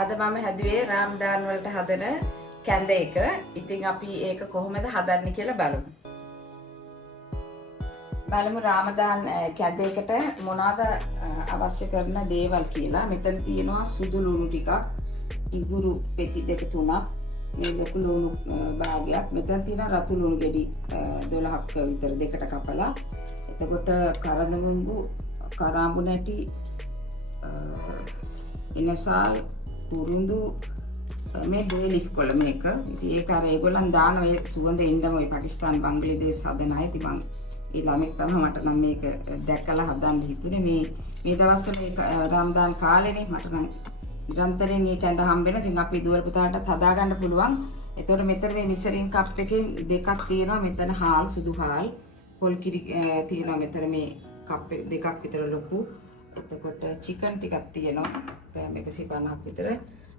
අද මම හැදුවේ රාමදාන් වලට හදන කැඳ එක. ඉතින් අපි ඒක කොහොමද හදන්නේ කියලා බලමු. බලමු රාමදාන් කැඳ එකට මොනවාද අවශ්‍ය කරන දේවල් කියලා. මෙතන තියෙනවා සුදු ලුණු ටිකක්, ඉඟුරු පෙති දෙක තුනක්, මේ ලොකු ලුණු භාගයක්. මෙතන තියෙන රතු ලුණු ගෙඩි 12ක් විතර දෙකට කපලා. එතකොට කරඳමුංගු, කරාඹු නැටි, එනසාල්, උරුඳු, මේ බේ ලිෆ් කොළ මේක. ඉතින් ඒක අර ඒගොල්ලන් දාන ඔය සුවඳ එන්නම ඔය පාකිස්තාන් බංග්ලාදේශ හදන අය. ඉතින් මම ඒ ළමෙක් තමයි මට නම් මේක දැක්කලා හදන්න හිතුනේ. මේ දවස්වල රම්දාන් කාලේනේ මට නම් නිරන්තරයෙන් මේ කැඳ හම්බෙන. ඉතින් අපි දුවල පුතාටත් හදා ගන්න පුළුවන්. එතකොට මෙතන මේ මිසරින් කප් එකෙන් දෙකක් තියෙනවා. මෙතන හාල්, සුදු හාල්, පොල් කිරි තියෙනවා. මෙතන මේ කප් දෙකක් විතර ලොකු. එතකොට චිකන් ටිකක් තියෙනවා. ග්‍රෑම් 150ක් විතර.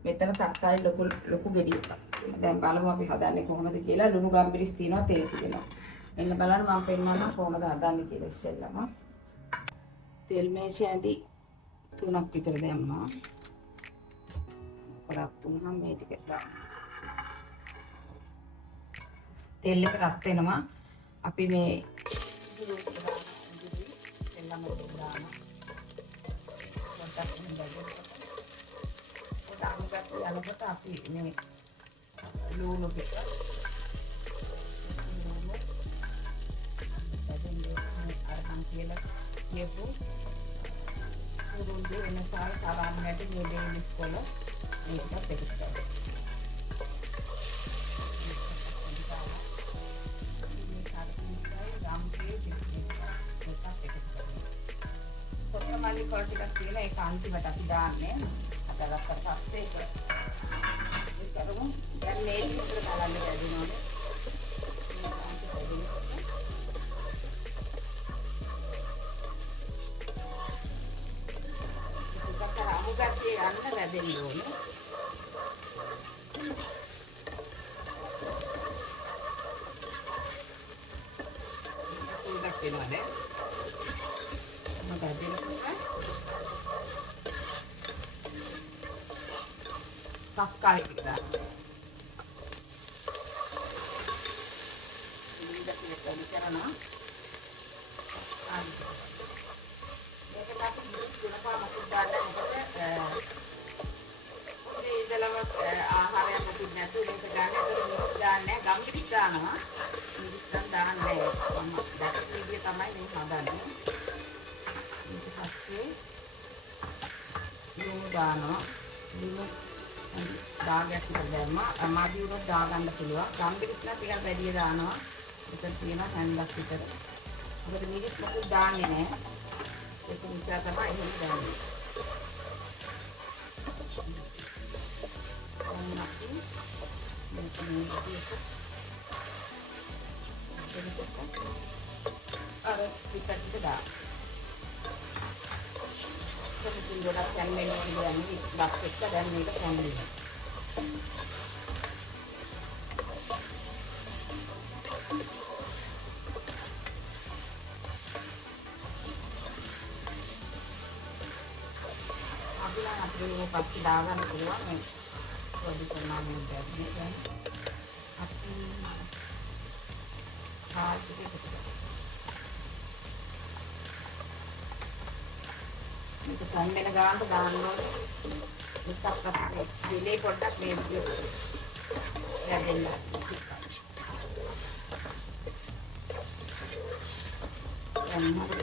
මෙතන තක්කාලි ලොකු ගෙඩියක්. දැන් බලමු අපි හදන්නේ කොහොමද කියලා. ලුණු ගම්බිරිස් තියෙනවා, තෙල් තියෙනවා. එන්න බලන්න මම පෙන්නන්නම් කොහොමද හදන්නේ කියලා ඉස්සෙල්ලම. තෙල් මේසෙ ඇඳි 3ක් විතර දැම්මා. කරක් තුනම මේ ටික දාන්න. තෙල් එක රත් වෙනවා. අපි මේ එල්ලම දානවා. යනකොට අපි මේ ලුණු ටික අරන් කියලා කියපු උරුඳු එනසාල් කරාමයට මේ දෙවිස් කොළ මේකත් එකතු කරලා කොත්තමල්ලි කොළ ටිකක් කියලා ඒක අන්තිමට අපි දාන්නේ. අදලකට පස්සේ ඒක කරමු. දැන් මේ විතර බලන්න බැදිනවනේ. මේක අමුගත්තේ යන්න වැදෙන්න ඕනේ. උඩක් වෙනවනේ. තක්කාලි ටික දාන්න. ඉතින් ඒක කරනවා. මේක අපි දුනපාම මුකුත් දාන්න මොකද මේ ඉඳලම ආහාරයක් මුකුත් නැතුව මේක ගන්න. ඒක මුකුත් දාන්නේ නැහැ. ගම්මිරිස් දානවා. මිරිස් දාන්නේ නැහැ. මම දැක්ක විදිය තමයි මේ හදන්නේ. ඊට පස්සේ ලුණු දානවා. ලුණු දාගයක් විතර දැම්මා. අමාදි උනොත් දාගන්න පුළුවන්. ගම්බිරිස් නම් ටිකක් වැඩි දානවා. මෙතන තියෙනවා හැන්දක් විතර. මොකද මිරිස් මොකද දාන්නේ නැහැ. ඒක නිසා තමයි එහෙම දාන්නේ. අර පිටට දාන්න. ඉතින් ගොඩක් කැම්මෙන් වගේ යන්නේ බක් එක්ක දැන් මේක කැම්මෙන්. අපිලා අපේ පස්සේ දාගන්න පුළුවන් මේ පොඩි කොනාමෙන් දැම්මේ. අපි මේක සම්මෙන ගානට දාන්න ඕනේ. එකක් අපේ දෙලේ පොඩ්ඩක් මේ විදියට යදෙන්න.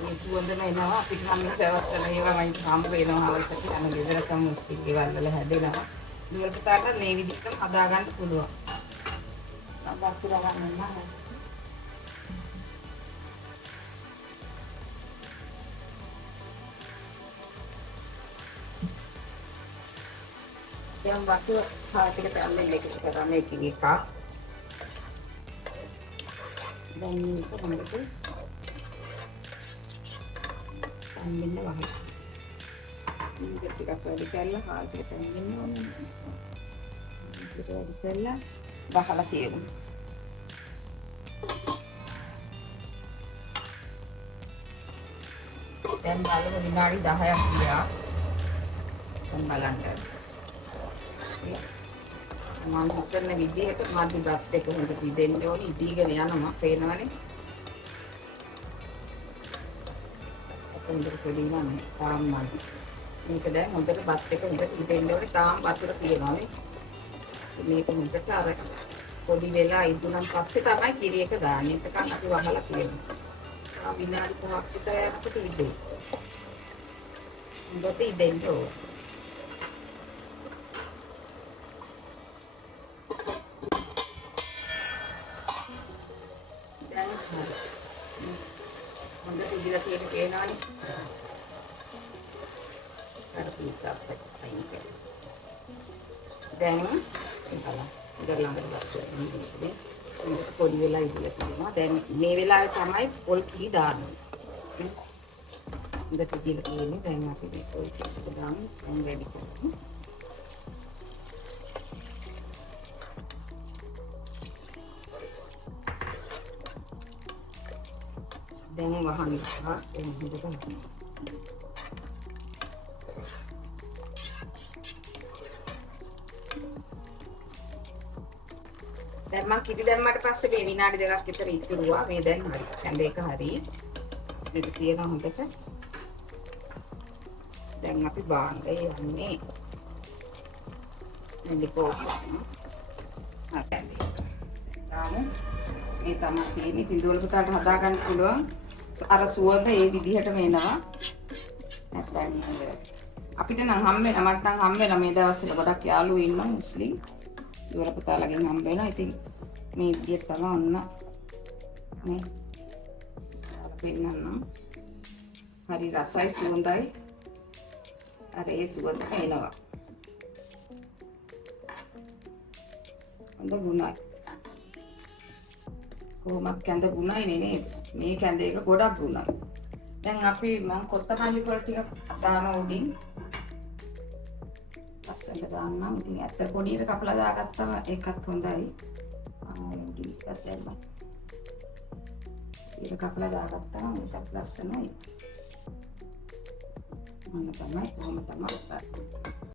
මේ සුවඳම එනවා. අපිට නම් මේ දවස්වල ඒවා මම හම්බ වෙනවා. අවශ්‍ය කරන ගෙදරකම ඉස්සෙල්ලා වල හැදෙනවා. දුවල් පුතාට මේ විදිහට හදා ගන්න පුළුවන්. මම වතුර ගන්න නැහැ. yang waktu kita ambil lagi sekarang lagi kita dan itu mana itu ambilnya wahai ini ketika dikala hal kita ambilnya kita dikala bahala tium dan lalu binari dahaya dia pembalangan මම හිතන විදිහට මදි බත් එක හොඳට ඉදෙන්න ඕනේ. ඉදීගෙන යනවා පේනවනේ. හොඳට පොඩි නෑ තාම මදි. මේක දැන් හොඳට බත් එක හොඳට ඉදෙන්න ඕනේ. තාම වතුර තියෙනවානේ. මේක හොඳට අර පොඩි වෙලා ඉදුණන් පස්සේ තමයි කිරි එක දාන්නේ. එතකන් අපි වහලා තියෙනවා. විනාඩි 5ක් විතර යනකොට ඉදේ. හොඳට ඉදෙන්න ඕනේ. හොඳට ඉදලා තියෙන පේනවනේ. අර පීට්සා අපිට අයින් කරලා. දැන් බලන්න. ඉදලා ළඟට පොඩි වෙලා ඉදලා තියෙනවා. දැන් මේ වෙලාවේ තමයි පොල් කිරි දාන්නේ. හොඳට ඉදලා තියෙන්නේ. දැන් අපි මේ පොල් කිරි දාමු. දැන් රෙඩි කරමු. දැන් වහන්න ගන්නවා. දැන් මම කිරි දැම්මට පස්සේ මේ විනාඩි දෙකක් විතර ඉතුරුවා. මේ දැන් හරි. දැන් මේක හරි. මේක තියෙන හොඳට. දැන් අපි බාන්න යන්නේ. මෙලිකෝ. හරි. තාමු මේ තමයි තියෙන්නේ. ඉතින් දෝල පුතාට හදා ගන්න පුළුවන්. අර සුවඳ ඒ විදිහටම එනවා. නැත්නම් අපිට නම් හම්බ වෙනවා. මට නම් හම්බ වෙනවා මේ දවස්වල ගොඩක් යාළුවෝ ඉන්නවා මුස්ලිම්. දෝල පුතාලගෙන් හම්බ වෙනවා. ඉතින් මේ විදිහට තමයි ඔන්න මේ පෙන්නන්නම්. හරි රසයි සුවඳයි. අර ඒ සුවඳ එනවා. හොඳ ගුණයි. කොහොමත් කැඳ ගුණයි නේද? මේ කැඳ එක ගොඩක් ගුණයි. දැන් අපි මම කොත්තමල්ලි පොල් ටිකක් දාන උඩින් ලස්සනට දාන්නම්. ඉතින් ඇත්ත පොඩියට කපලා දාගත්තම ඒකත් හොඳයි. උඩින් එකත් දැම්මම ඊට කපලා දාගත්තාම ඒකත් ලස්සනයි. මොන තමයි කොහොම තමයි